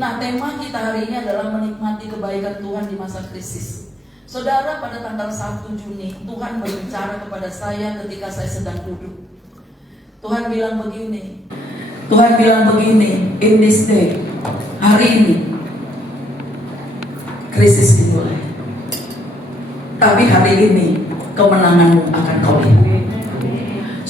Nah, tema kita hari ini adalah menikmati kebaikan Tuhan di masa krisis. Saudara, pada tanggal 1 Juni Tuhan berbicara kepada saya ketika saya sedang duduk. Tuhan bilang begini, in this day, hari ini krisis dimulai, tapi hari ini kemenanganmu akan kau lihat.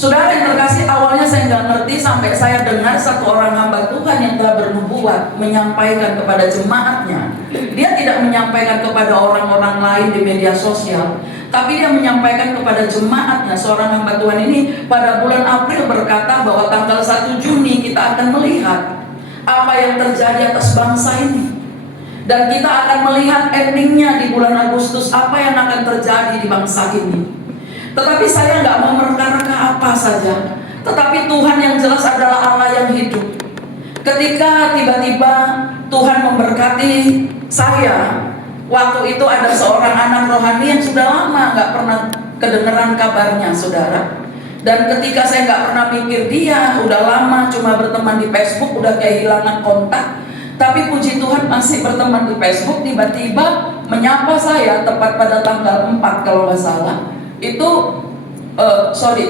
Saudara yang terkasih, awalnya saya nggak ngerti sampai saya dengar satu orang hamba Tuhan yang telah bernubuat menyampaikan kepada jemaatnya. Dia tidak menyampaikan kepada orang-orang lain di media sosial, tapi dia menyampaikan kepada jemaatnya. Seorang hamba Tuhan ini pada bulan April berkata bahwa tanggal 1 Juni kita akan melihat apa yang terjadi atas bangsa ini. Dan kita akan melihat endingnya di bulan Agustus, apa yang akan terjadi di bangsa ini. Tetapi saya nggak mau mereka-reka apa saja. Tetapi Tuhan yang jelas adalah Allah yang hidup. Ketika tiba-tiba Tuhan memberkati saya, waktu itu ada seorang anak rohani yang sudah lama nggak pernah kedengeran kabarnya, saudara. Dan ketika saya nggak pernah mikir dia, udah lama cuma berteman di Facebook, udah kehilangan kontak. Tapi puji Tuhan masih berteman di Facebook, tiba-tiba menyapa saya tepat pada tanggal 4 kalau nggak salah. Itu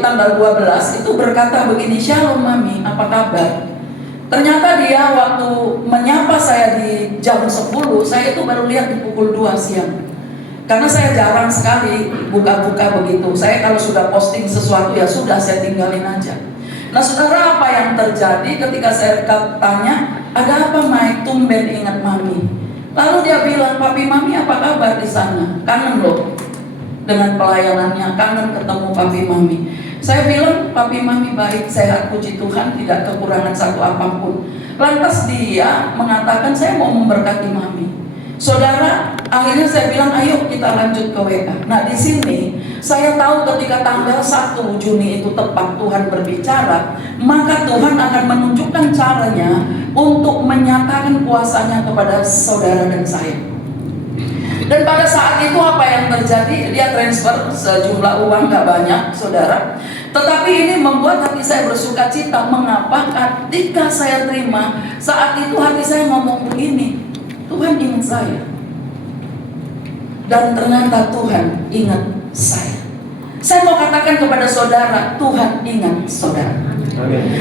tanggal 12 itu berkata begini, "Shalom Mami, apa kabar?" Ternyata dia waktu menyapa saya di jam 10, saya itu baru lihat di pukul 2 siang. Karena saya jarang sekali buka-buka begitu. Saya kalau sudah posting sesuatu ya sudah, saya tinggalin aja. Nah, saudara, apa yang terjadi ketika saya tanya, "Ada apa Mike? Tumben ingat Mami." Lalu dia bilang, "Papi Mami apa kabar di sana? Kangen loh dengan pelayanannya, kangen ketemu Papi Mami." Saya bilang, "Papi Mami baik, sehat, puji Tuhan, tidak kekurangan satu apapun." Lantas dia mengatakan, "Saya mau memberkati Mami." Saudara, akhirnya saya bilang, "Ayo kita lanjut ke WA." Nah, di sini saya tahu ketika tanggal 1 Juni itu tepat Tuhan berbicara, maka Tuhan akan menunjukkan caranya untuk menyatakan kuasanya kepada saudara dan saya. Dan pada saat itu apa yang terjadi? Dia transfer sejumlah uang gak banyak, saudara. Tetapi ini membuat hati saya bersuka cita. Mengapa? Ketika saya terima, saat itu hati saya ngomong begini, Tuhan ingat saya. Dan ternyata Tuhan ingat saya. Saya mau katakan kepada saudara, Tuhan ingat saudara.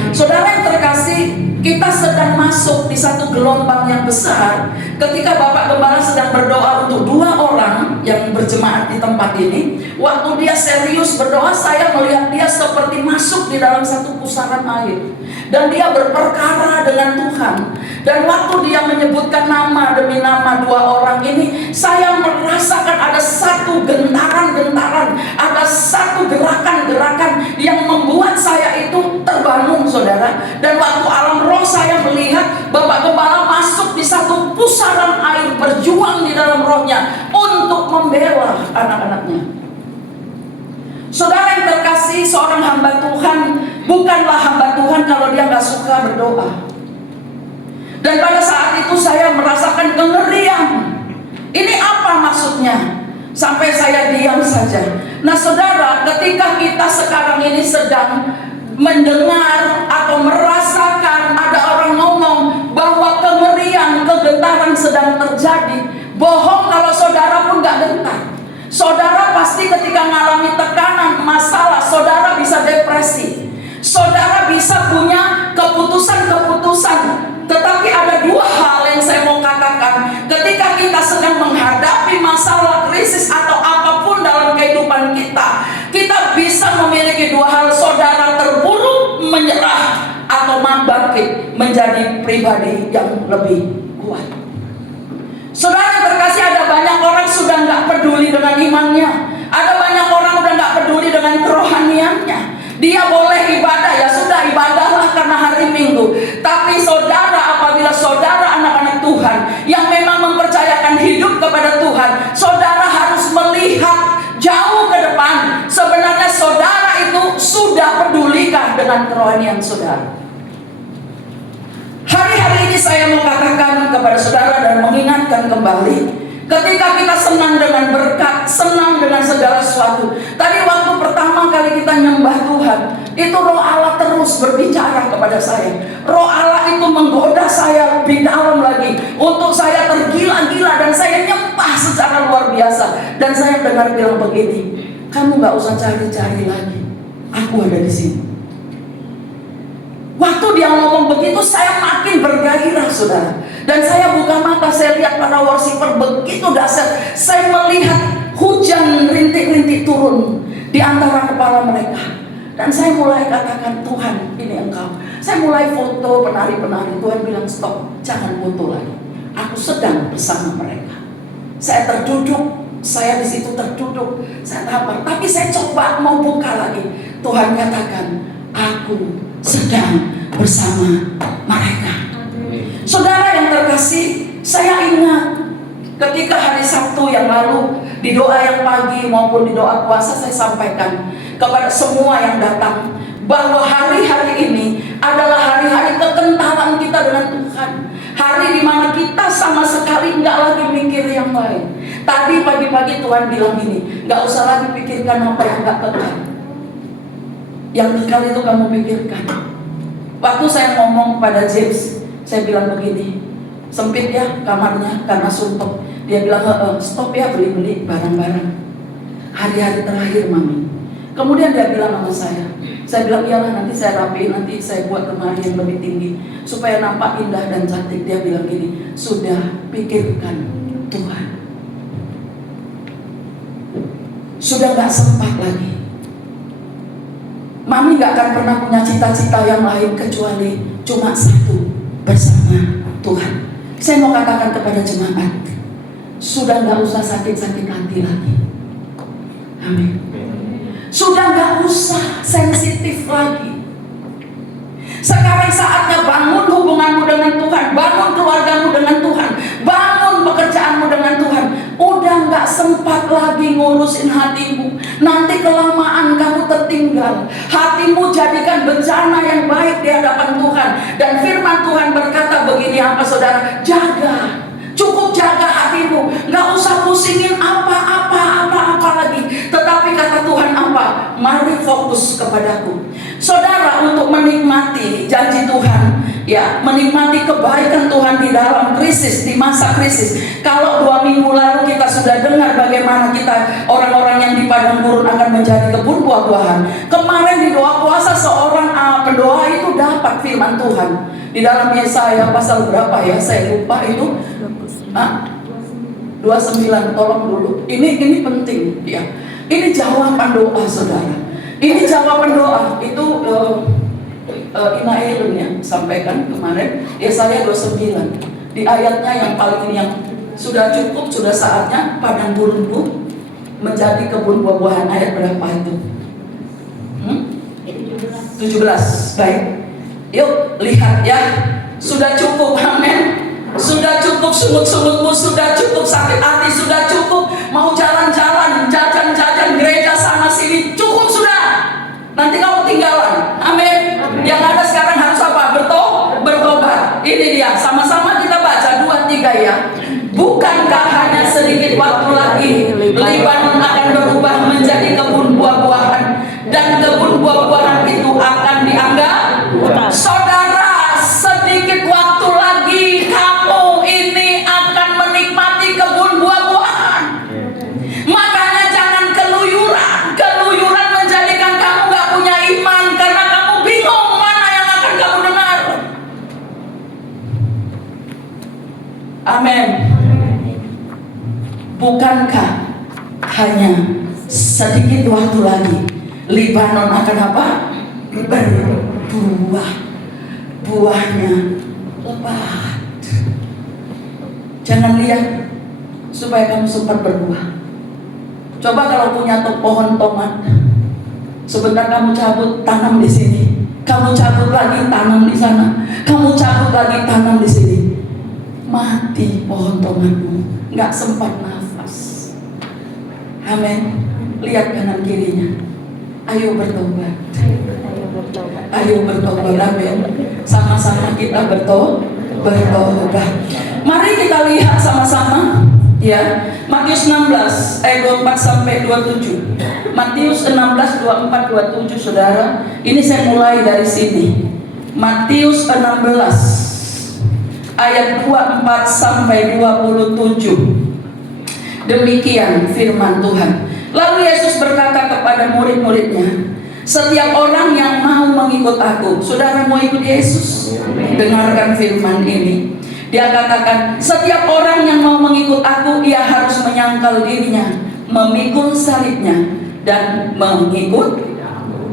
Saudara yang terkasih, kita sedang masuk di satu gelombang yang besar. Ketika Bapak Gembala sedang berdoa untuk 2 orang yang berjemaat di tempat ini, waktu dia serius berdoa, saya melihat dia seperti masuk di dalam satu pusaran air. Dan dia berperkara dengan Tuhan. Dan waktu dia menyebutkan nama demi nama 2 orang ini, saya merasakan ada satu gentaran-gentaran, ada satu gerakan-gerakan yang membuat saya itu terbangun, saudara. Dan waktu alam roh saya melihat Bapak Gembala masuk di satu pusaran air, berjuang di dalam rohnya untuk membela anak-anaknya. Saudara yang terkasih, seorang hamba Tuhan bukanlah hamba Tuhan kalau dia nggak suka berdoa. Dan pada saat itu saya merasakan kengerian. Ini apa maksudnya? Sampai saya diam saja. Nah, saudara, ketika kita sekarang ini sedang mendengar atau merasakan ada orang ngomong bahwa kengerian, kegentaran sedang terjadi, bohong kalau saudara pun gak gentar. Saudara pasti ketika mengalami tekanan, masalah, saudara bisa depresi. Saudara bisa punya keputusan-keputusan. Tetapi ada 2 hal yang saya mau katakan. Ketika kita sedang menghadapi masalah, krisis atau apapun dalam kehidupan kita, kita bisa memiliki 2 hal. Saudara terburuk, menyerah, atau bangkit menjadi pribadi yang lebih kuat. Saudara yang terkasih, ada banyak orang sudah nggak peduli dengan imannya. Ada banyak orang udah nggak peduli dengan kerohaniannya. Dia boleh ibadah, ya sudah ibadahlah karena hari Minggu. Tapi saudara, apabila saudara anak-anak Tuhan yang memang mempercayakan hidup kepada Tuhan, saudara harus melihat jauh ke depan. Sebenarnya saudara itu sudah pedulikah dengan kerohanian saudara? Hari-hari ini saya mau katakan kepada saudara dan mengingatkan kembali, ketika kita senang dengan berkat, senang dengan segala sesuatu. Tadi waktu pertama kali kita nyembah Tuhan, itu Roh Allah terus berbicara kepada saya. Roh Allah itu menggoda saya lebih dalam lagi, untuk saya tergila-gila dan saya nyembah secara luar biasa. Dan saya dengar bilang begini, kamu gak usah cari-cari lagi, aku ada di sini. Waktu dia ngomong begitu, saya makin bergairah, saudara. Dan saya buka mata, saya lihat para worshiper begitu dahsyat. Saya melihat hujan rintik-rintik turun di antara kepala mereka. Dan saya mulai katakan, Tuhan, ini Engkau. Saya mulai foto penari-penari. Tuhan bilang, stop, jangan foto lagi. Aku sedang bersama mereka. Saya terduduk, saya di situ terduduk. Saya tampar, tapi saya coba mau buka lagi. Tuhan katakan, aku sedang bersama mereka. Saudara yang terkasih, saya ingat ketika hari Sabtu yang lalu, di doa yang pagi maupun di doa puasa, saya sampaikan kepada semua yang datang bahwa hari-hari ini adalah hari-hari kekentalan kita dengan Tuhan. Hari di mana kita sama sekali nggak lagi mikir yang lain. Tadi pagi-pagi Tuhan bilang gini, nggak usah lagi pikirkan apa yang nggak kekal. Yang kekal itu kamu pikirkan. Waktu saya ngomong pada James, saya bilang begini, sempit ya kamarnya karena suntuk. Dia bilang, stop ya beli-beli barang-barang. Hari-hari terakhir Mami. Kemudian dia bilang sama saya bilang, iyalah nanti saya rapiin, nanti saya buat lemari yang lebih tinggi supaya nampak indah dan cantik. Dia bilang gini, sudah pikirkan Tuhan. Sudah gak sempat lagi. Mami gak akan pernah punya cita-cita yang lain kecuali cuma satu, bersama Tuhan. Saya mau katakan kepada jemaat, sudah gak usah sakit-sakit hati lagi. Amin. Sudah gak usah sensitif lagi. Sekarang saatnya bangun hubunganmu dengan Tuhan, bangun keluargamu dengan Tuhan, bangun pekerjaanmu dengan Tuhan. Udah gak sempat lagi ngurusin hatimu. Nanti kelamaan kamu tertinggal. Hatimu jadikan bencana yang baik di hadapan Tuhan. Dan firman Tuhan berkata begini, apa saudara? Jaga, cukup jaga hatimu. Gak usah pusingin apa-apa lagi. Tetapi kata Tuhan apa? Mari fokus kepadaku. Saudara, untuk menikmati janji Tuhan, ya, menikmati kebaikan Tuhan di dalam krisis, di masa krisis. Kalau 2 minggu lalu kita sudah dengar bagaimana kita orang-orang yang di padang gurun akan menjadi kebun buah-buahan. Kemarin di doa puasa seorang pendoa itu dapat firman Tuhan di dalam Yesaya pasal berapa ya? Saya lupa itu. 29, tolong dulu. Ini penting ya. Ini jawaban doa, saudara. Ini jawaban doa. Itu Ina Ellen ya sampaikan kemarin, Yesaya 29. Di ayatnya yang paling ini, yang sudah cukup, sudah saatnya padang gurunku menjadi kebun buah-buahan. Ayat berapa itu? 17. Baik. Yuk lihat ya. Sudah cukup, amin. Sudah cukup sungut-sungutmu, sudah cukup sakit hati, sudah cukup mau jalan-jalan, jajan-jajan gereja sana sini, cukup sudah. Nanti kamu tinggalan, amin. Yang ada sekarang harus apa? Bertobat. Ini dia, sama-sama kita baca 2, 3 ya. Bukankah hanya sedikit waktu lagi Libanon akan berubah menjadi kebun buah-buahan, dan kebun buah-buahan itu akan dianggap saudara, sedikit waktu lagi kamu ini akan menikmati kebun buah-buahan. Makanya jangan keluyuran menjadikan kamu gak punya iman, karena kamu bingung mana yang akan kamu dengar. Amin. Bukankah hanya sedikit waktu lagi Libanon akan apa? Berbuah, buahnya lebat. Jangan lihat supaya kamu sempat berbuah. Coba kalau punya pohon tomat, sebentar kamu cabut, tanam di sini. Kamu cabut lagi, tanam di sana. Kamu cabut lagi, tanam di sini. Mati pohon tomatmu, nggak sempat nafas. Amin. Lihat kanan kirinya. Ayo bertobat. Ayo bertobat. Amin. Sama-sama kita bertobat. Mari kita lihat sama-sama ya. Matius 16 ayat 24 sampai 27. Matius 16 24 27 saudara. Ini saya mulai dari sini. Matius 16 ayat 24 sampai 27. Demikian firman Tuhan. Lalu Yesus berkata kepada murid-muridnya, setiap orang yang mau mengikut aku. Saudara mau ikut Yesus? Dengarkan firman ini. Dia katakan, setiap orang yang mau mengikut aku, ia harus menyangkal dirinya, memikul salibnya, dan mengikut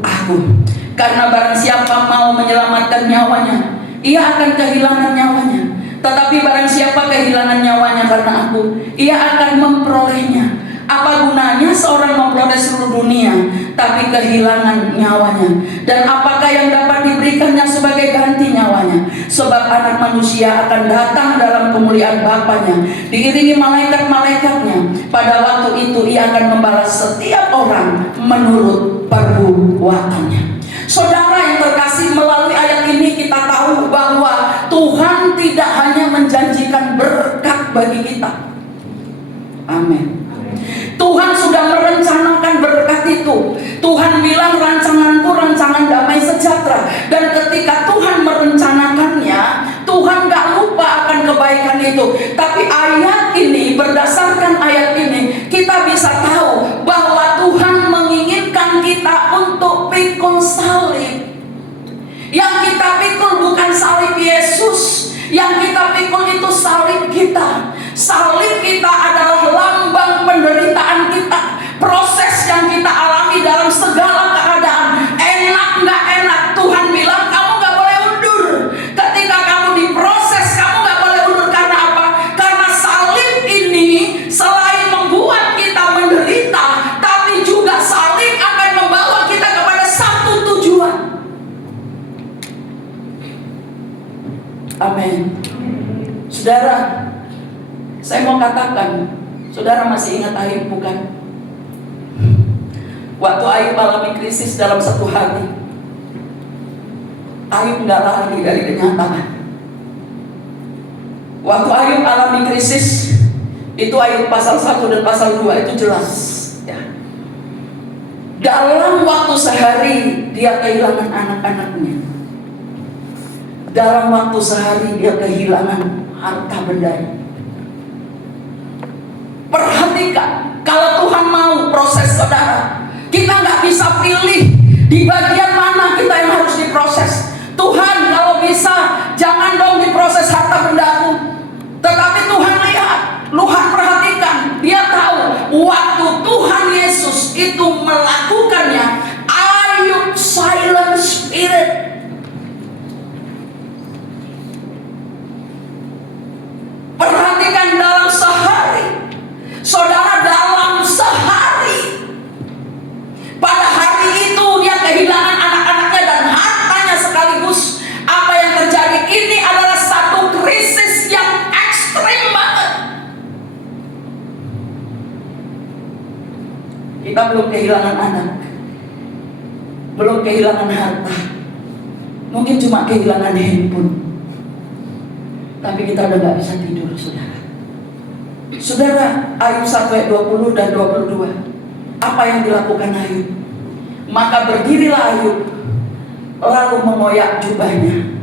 aku. Karena barang siapa mau menyelamatkan nyawanya, ia akan kehilangan nyawanya. Tetapi barang siapa kehilangan nyawanya karena aku, ia akan memperolehnya. Apa gunanya seorang memperoleh seluruh dunia, tapi kehilangan nyawanya? Dan apakah yang dapat diberikannya sebagai ganti nyawanya? Sebab anak manusia akan datang dalam kemuliaan Bapanya, diiringi malaikat-malaikatnya. Pada waktu itu ia akan membalas setiap orang menurut perbuatannya. Saudara yang terkasih, melalui ayat ini kita tahu bahwa Tuhan tidak hanya menjanjikan berkat bagi kita. Amin. Tuhan sudah merencanakan berkat itu. Tuhan bilang rancanganku rancangan damai sejahtera. Dan ketika Tuhan merencanakannya, Tuhan gak lupa akan kebaikan itu. Tapi ayat ini, berdasarkan ayat ini, kita bisa tahu bahwa Tuhan menginginkan kita untuk pikul salib. Yang kita pikul bukan salib Yesus, yang kita pikul itu salib kita. Salib kita adalah lambang penderitaan kita, proses yang kita alami dalam segala keadaan. Enak nggak enak, Tuhan bilang kamu nggak boleh undur. Ketika kamu diproses, kamu nggak boleh undur. Karena apa? Karena salib ini selain membuat kita menderita, tapi juga salib akan membawa kita kepada satu tujuan. Amin. Saudara, saya mau katakan, saudara masih ingat Ayub bukan? Waktu Ayub alami krisis dalam satu hari, Ayub nggak lari dari kenyataan. Waktu Ayub alami krisis, itu Ayub pasal 1 dan pasal 2 itu jelas ya. Dalam waktu sehari dia kehilangan anak-anaknya. Dalam waktu sehari dia kehilangan harta bendanya. Perhatikan, kalau Tuhan mau proses saudara, kita nggak bisa pilih di bagian mana kita yang harus diproses. Tuhan kalau bisa jangan dong diproses harta bendaku. Tetapi Tuhan lihat, Tuhan perhatikan, dia tahu waktu Tuhan Yesus itu melakukannya, Ayub silent spirit. Perhatikan dalam sehari, saudara, dalam sehari, pada hari itu dia kehilangan anak-anaknya dan hartanya sekaligus. Apa yang terjadi? Ini adalah satu krisis yang ekstrim banget. Kita belum kehilangan anak, belum kehilangan harta, mungkin cuma kehilangan handphone, tapi kita udah gak bisa tidur, saudara. Saudara, Ayub 1 ayat 20 dan 22. Apa yang dilakukan Ayub? Maka berdirilah Ayub, lalu mengoyak jubahnya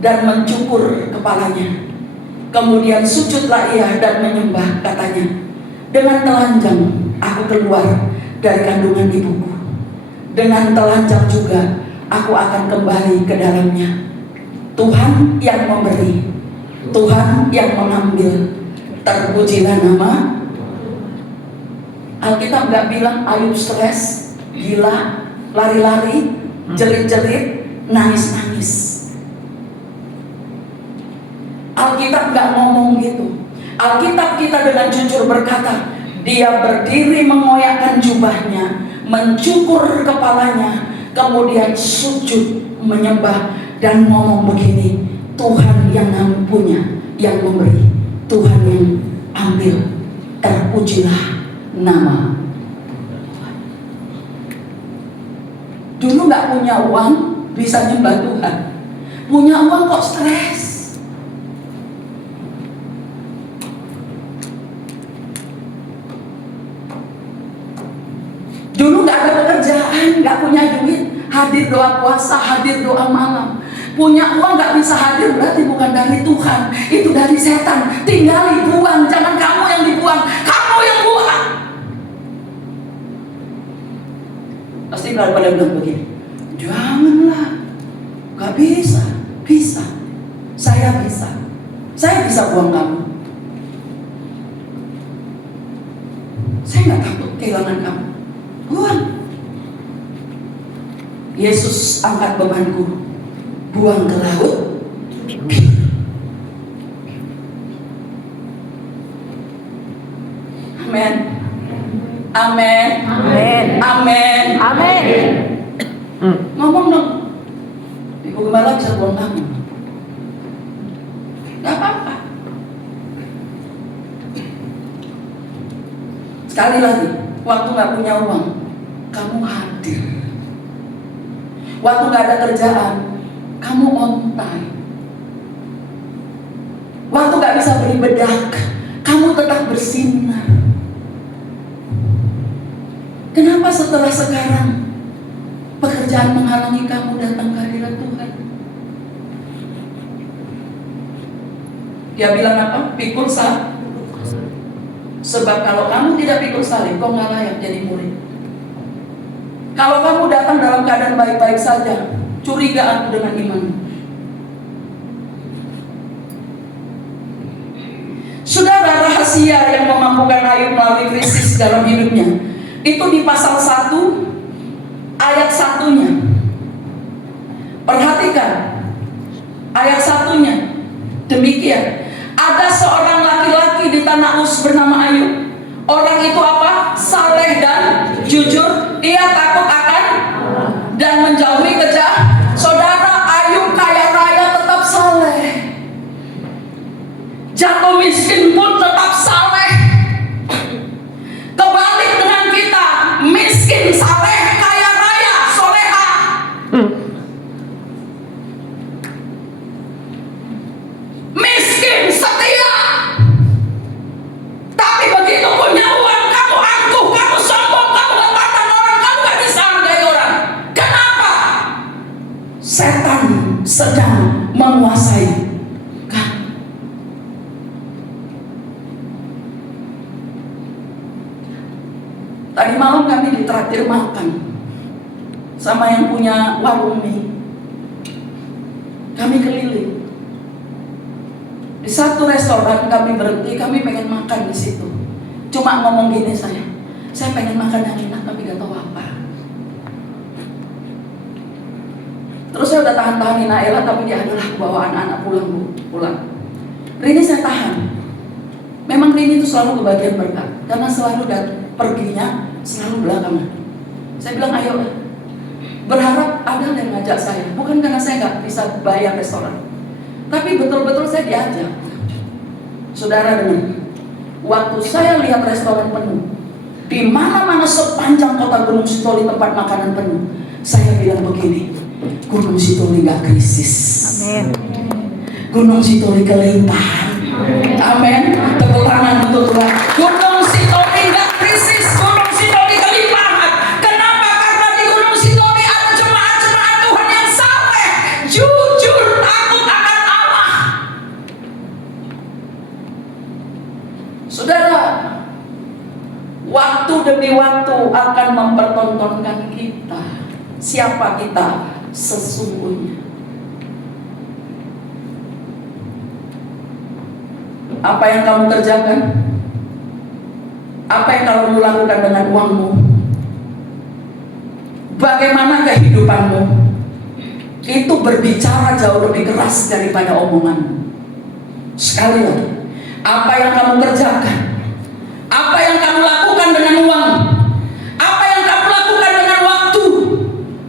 dan mencukur kepalanya. Kemudian sujudlah ia dan menyembah, katanya, dengan telanjang aku keluar dari kandungan ibuku, dengan telanjang juga aku akan kembali ke dalamnya. Tuhan yang memberi, Tuhan yang mengambil, terpujilah nama. Alkitab gak bilang Ayub stres, gila, lari-lari, jerit-jerit, nangis-nangis. Alkitab gak ngomong gitu. Alkitab kita dengan jujur berkata, dia berdiri mengoyakkan jubahnya, mencukur kepalanya, kemudian sujud menyembah dan ngomong begini, Tuhan yang punya, yang memberi, Tuhan yang ambil, terpujilah nama Tuhan. Dulu gak punya uang bisa nyembah Tuhan, punya uang kok stres. Dulu gak ada pekerjaan, gak punya duit, hadir doa puasa, hadir doa malam. Punya uang gak bisa hadir berarti bukan dari Tuhan, itu dari setan. Tinggali, buang, jangan kamu yang dibuang, kamu yang buang. Pasti pada bilang begini, janganlah, gak bisa. Bisa, saya bisa buang kamu. Saya gak takut kehilangan kamu, buang. Yesus angkat bebanku, buang ke laut. Amin. Amin. Amin. Amin. Amin. Ngomong dong. Ibu Gembala bisa buang kamu. Gak apa-apa. Sekali lagi, waktu gak punya uang, kamu hadir. Waktu gak ada kerjaan, kamu on time. Waktu gak bisa beli bedak, kamu tetap bersinar. Kenapa setelah sekarang pekerjaan menghalangi kamu datang ke hadirat Tuhan? Dia bilang apa? Pikul salib. Sebab kalau kamu tidak pikul salib, kau nggak layak jadi murid. Kalau kamu datang dalam keadaan baik-baik saja, curiga aku dengan iman. Saudara, rahasia yang memampukan Ayub melalui krisis dalam hidupnya itu di pasal 1 ayat 1-nya. Perhatikan ayat 1-nya. Demikian, ada seorang laki-laki di tanah Uz bernama Ayub. Orang itu apa? Saleh dan jujur. Ia takut akan dan menjauhi kejahatan. Saudara, Ayub kaya raya tetap saleh. Jatuh miskin pun tetap saleh. Kebalik dengan kita, miskin saleh, kaya raya soleha. Miskin setia, tapi begitu punya uang kamu angkuh, kamu sombong, kamu lepatan orang, kamu gak bisa hargai orang. Kenapa? Setan sedang menguasai kamu. Tadi malam kami ditraktir makan sama yang punya warung mie. Kami keliling. Di satu restoran kami berhenti, kami pengen makan di situ. Cuma ngomong gini saya pengen makan yang enak tapi gak tahu apa. Terus saya udah tahan-tahanin Naela, tapi dia adalah bawa anak-anak pulang. Rini saya tahan. Memang Rini itu selalu kebagian berkat, karena selalu perginya selalu belakangan. Saya bilang ayo, berharap ada yang ngajak saya, bukan karena saya gak bisa bayar restoran, tapi betul-betul saya diajak. Saudara dengar, waktu saya lihat restoran penuh, di mana-mana sepanjang kota Gunung Sitoli tempat makanan penuh, saya bilang begini, Gunung Sitoli gak krisis. Amin. Gunung Sitoli kelimpahan. Amin. Tepuk tangan untuk Tuhan. Gunung Sitoli gak krisis, Gunung Sitoli kelimpahan. Kenapa? Karena di Gunung Sitoli ada jemaat-jemaat Tuhan yang saleh, jujur, takut akan Allah. Saudara, waktu demi waktu akan mempertontonkan kita siapa kita sesungguhnya. Apa yang kamu kerjakan? Apa yang kamu lakukan dengan uangmu? Bagaimana kehidupanmu? Itu berbicara jauh lebih keras daripada omongan. Sekali lagi, apa yang kamu kerjakan? Apa yang kamu lakukan dengan uang? Apa yang kamu lakukan dengan waktu?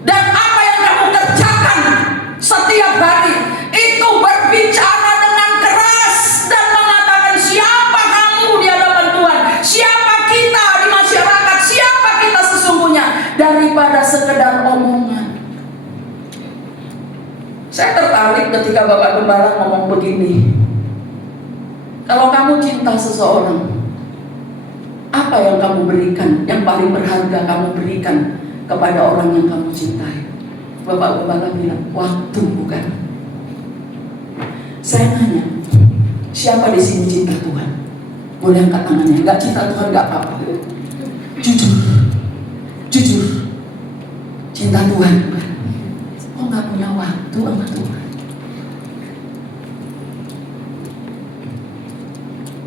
Dan apa yang kamu kerjakan setiap hari? Itu berbicara dengan keras dan mengatakan siapa kamu di hadapan Tuhan, siapa kita di masyarakat, siapa kita sesungguhnya, daripada sekedar omongan. Saya tertarik ketika Bapak Gembala ngomong begini, kalau kamu cinta seseorang, apa yang kamu berikan, yang paling berharga kamu berikan kepada orang yang kamu cintai? Bapak Gembala bilang, waktu bukan? Saya nanya, siapa di sini cinta Tuhan? Boleh angkat tangannya. Enggak cinta Tuhan enggak apa-apa. Jujur, jujur, cinta Tuhan. Oh, nggak punya waktu sama Tuhan.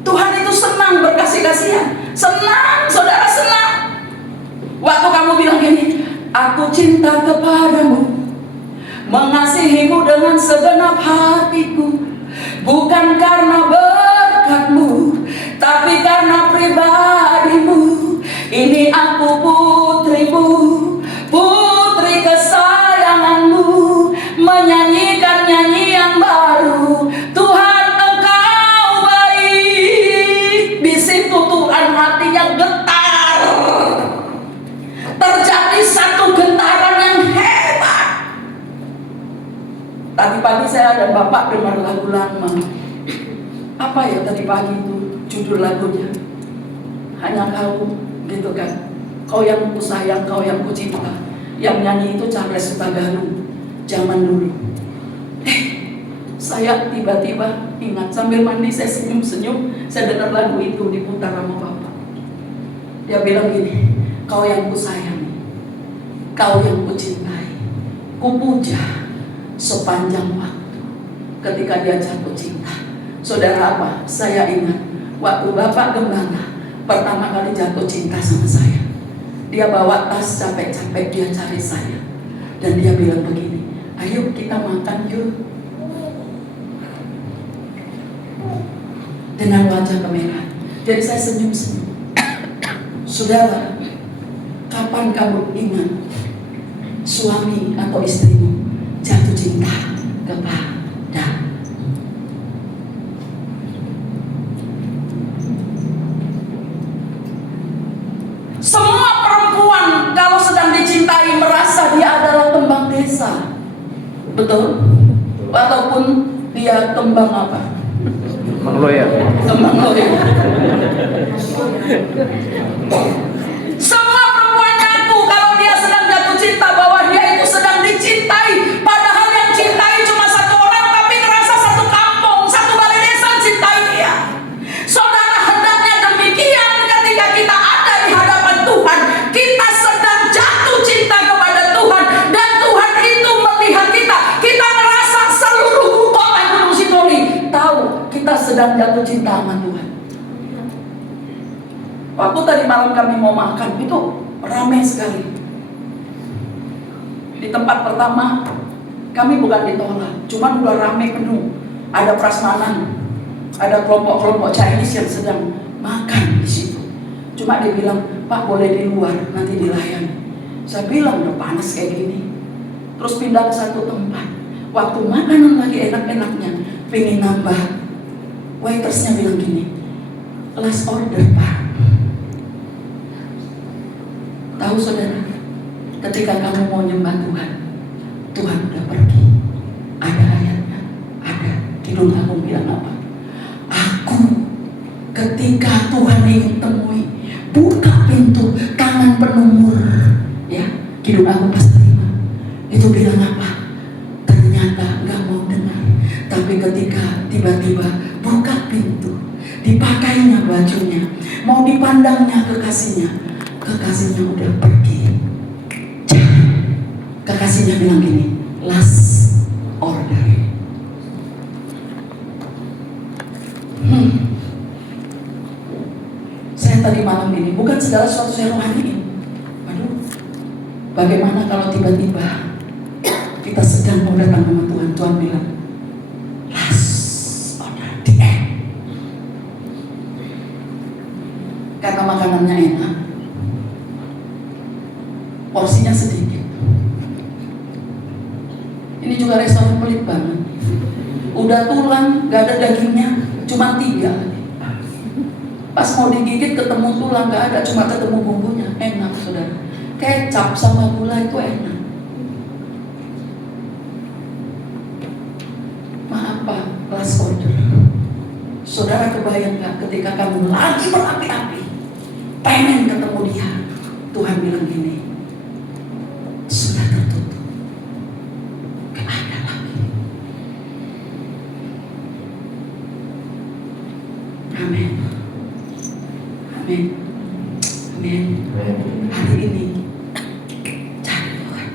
Tuhan itu senang berkasih-kasihan, senang, saudara senang. Waktu kamu bilang gini, aku cinta kepadamu, mengasihimu dengan segenap hatiku, bukan karena berkatmu, tapi karena pribadimu. Ini aku putrimu, putri kesayanganmu, menyanyikan nyanyian baru. Tuhan engkau baik. Di situ Tuhan hatinya getar. Terjadi satu getaran yang hebat. Tadi pagi saya dan Bapak dengar lagu lama. Apa ya tadi pagi itu judul lagunya? Hanya Kau, gitu kan? Kau yang ku sayang, Kau yang ku cinta. Yang nyanyi itu Charles Sutagaru zaman dulu. Saya tiba-tiba ingat sambil mandi saya senyum-senyum, saya dengar lagu itu diputar sama Bapak. Dia bilang gini, Kau yang ku sayangi, Kau yang ku cintai, ku puja sepanjang waktu. Ketika dia jatuh cinta, saudara apa? Saya ingat waktu Bapak Gembala pertama kali jatuh cinta sama saya. Dia bawa tas capek-capek, dia cari saya. Dan dia bilang begini, ayo kita makan yuk. Dengan wajah kemerahan. Jadi saya senyum-senyum. Saudara, kapan kamu ingat suami atau istrimu jatuh cinta kepada? Semua perempuan kalau sedang dicintai merasa dia adalah kembang desa. Betul? Walaupun dia kembang apa? Kembang loya. Kembang loya. Semua perempuan ngaku kalau dia sedang jatuh cinta bahwa dia itu sedang dicintai. Padahal yang cintai cuma satu orang, tapi ngerasa satu kampung, satu balai desa cintai dia. Saudara, hendaknya demikian ketika kita ada di hadapan Tuhan. Kita sedang jatuh cinta kepada Tuhan, dan Tuhan itu melihat kita. Kita ngerasa seluruh kota Gunung Sitoli tahu kita sedang jatuh cinta sama Tuhan. Waktu tadi malam kami mau makan itu ramai sekali. Di tempat pertama kami bukan ditolak, cuman udah ramai penuh. Ada prasmanan, ada kelompok-kelompok Chinese yang sedang makan di situ. Cuma dia bilang, Pak boleh di luar, nanti dilayani. Saya bilang udah panas kayak gini. Terus pindah ke satu tempat. Waktu makanan lagi enak-enaknya, pengen nambah. Waitersnya bilang gini, last order Pak. Tahu saudara, ketika kamu mau nyembah Tuhan, Tuhan udah pergi. Ada ayatnya, ada. Kidung Agung bilang apa? Aku ketika Tuhan ingin temui, buka pintu, tangan penuh mur. Ya, Kidung Agung pas terima. Itu bilang apa? Ternyata gak mau dengar. Tapi ketika tiba-tiba buka pintu, dipakainya bajunya, mau dipandangnya kekasihnya, kekasihnya udah pergi. Kekasihnya bilang gini, last order. Saya tadi malam ini, bukan segala sesuatu saya rohani. Waduh, bagaimana kalau tiba-tiba kita sedang mau datang sama Tuhan, Tuhan bilang, last order, the end. Karena makanannya enak, porsinya sedikit. Ini juga restoran pelit banget. Udah tulang, gak ada dagingnya, cuma 3. Pas mau digigit ketemu tulang, gak ada, cuma ketemu bumbunya. Enak saudara. Kecap sama gula itu enak. Maaf Pak, last order. Saudara kebayang gak ketika kamu lagi berapi-api, pengen ketemu dia, Tuhan bilang gini, sudah tertutup, gak ada lagi. Amin. Amin. Amin. Hari ini cari Tuhan.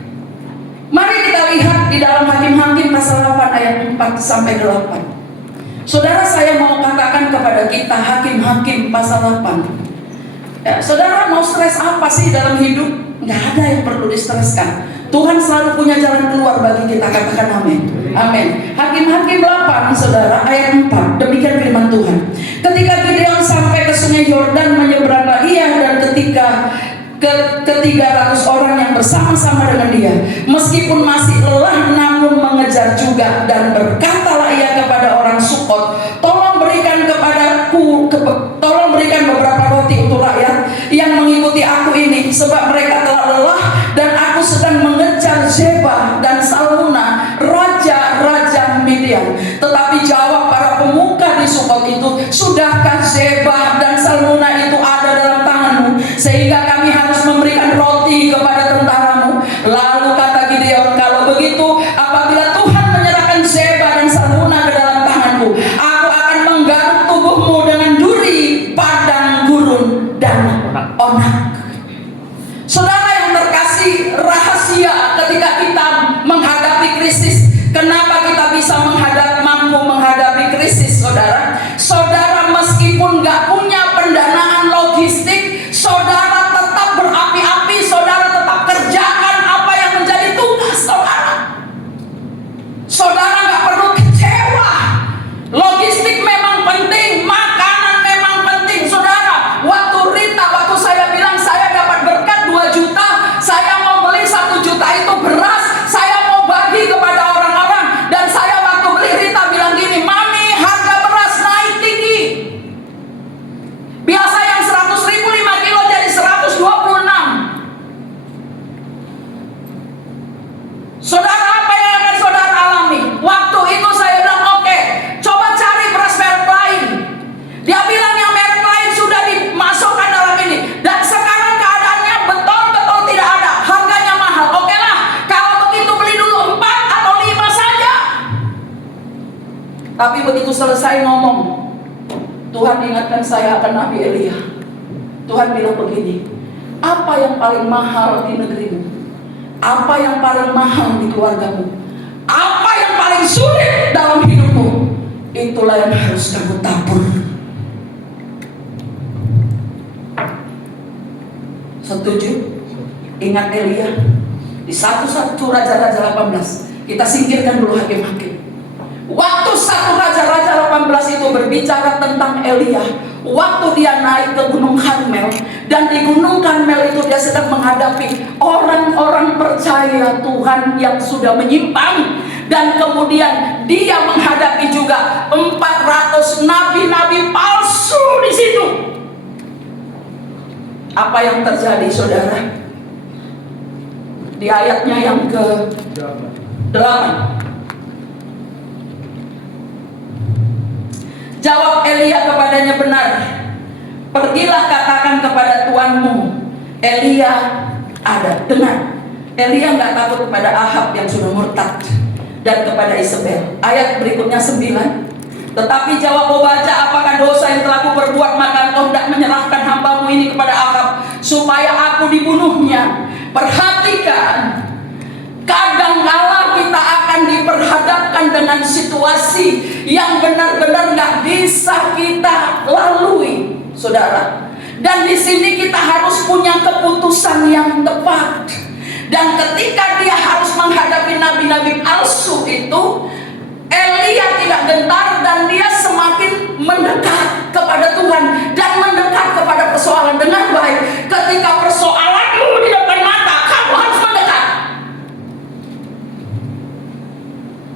Mari kita lihat di dalam Hakim-Hakim pasal 8 ayat 4 sampai 8. Saudara, saya mau katakan kepada kita, Hakim-Hakim pasal 8. Ya, saudara, mau stres apa sih dalam hidup? Nggak ada yang perlu distreskan. Tuhan selalu punya jalan keluar bagi kita. Katakan amin. Amin. Hakim-Hakim 8, saudara, ayat 4. Demikian firman Tuhan. Ketika Gideon sampai ke sungai Yordan, menyeberanglah ia, dan ketika ke-300 orang yang bersama-sama dengan dia, meskipun masih lelah, namun mengejar juga, dan berkatalah ia kepada orang Sukot, tolong berikan beberapa roti untuk rakyat yang mengikuti aku ini, sebab mereka telah lelah, dan aku sedang mengejar Zebah dan Salmuna, raja-raja Midian. Tetapi jawab para pemuka di Sukot itu, sudahkah Zebah dan Salmuna itu ada dalam tanganmu, sehingga kami harus memberikan roti kepada tentaramu? Lalu kata Gideon, kalau begitu, apabila Tuhan menyerahkan Zebah dan Salmuna ke dalam tanganku, aku akan menggaruk tubuhmu dengan duri, padang gurun, dan onak. Saudara yang terkasih, rahasia ketika kita menghadapi krisis, kenapa kita bisa mampu menghadapi krisis, saudara? Saudara meskipun gak punya pendanaan logistik, saudara tetap berapi-api, saudara tetap kerjakan apa yang menjadi tugas saudara. Saudara gak perlu kecewa. Logistik memang penting, makanan memang penting, saudara. Waktu saya bilang saya dapat berkat 2 juta, saya mau beli 1 juta itu beras, saya mau bagi kepada orang-orang, dan saya waktu beli, Rita bilang gini, Mami, harga beras naik tinggi. Biasa yang 100.000 5 kilo jadi 126. Saudara, apa yang akan saudara alami? Waktu itu saya bilang, oke, coba cari beras merek lain. Dia bilang yang merek lain sudah dimasukkan dalam ini, dan sekarang keadaannya betul-betul tidak ada, harganya mahal. Oke lah, kalau begitu beli dulu 4 atau 5 saja. Tapi begitu selesai ngomong, Tuhan ingatkan saya akan Nabi Elia. Tuhan bilang begini, apa yang paling mahal di negerimu? Apa yang paling mahal di keluargamu? Apa yang paling sulit dalam hidupmu? Itulah yang harus kamu tabur. Setuju? Ingat Elia? Di 1 Raja-Raja 18. Kita singkirkan dulu Hakim-Hakim. Waktu 1 Raja-Raja 18 itu berbicara tentang Elia. Waktu dia naik ke Gunung Karmel, dan di Gunung Karmel itu dia sedang menghadapi orang-orang percaya Tuhan yang sudah menyimpang, dan kemudian dia menghadapi juga 400 nabi-nabi palsu di situ. Apa yang terjadi, saudara? Di ayatnya yang ke-8. Jawab Elia kepadanya, benar. Pergilah katakan kepada tuanmu, Elia ada. Dengar, Elia nggak takut kepada Ahab yang sudah murtad, dan kepada Isabel. Ayat berikutnya 9. Tetapi jawab Obaja, apakah dosa yang telah kuperbuat, maka engkau hendak menyerahkan hambamu ini kepada Ahab, supaya aku dibunuhnya. Perhatikan, kadang-kala kita akan diperhadapkan dengan situasi yang benar-benar nggak bisa kita lalui, saudara. Dan di sini kita harus punya keputusan yang tepat. Dan ketika dia harus menghadapi nabi-nabi palsu itu, Elia tidak gentar, dan dia semakin mendekat kepada Tuhan dan mendekat kepada persoalan. Dengar baik, ketika persoalanmu di depan mata, kamu harus mendekat.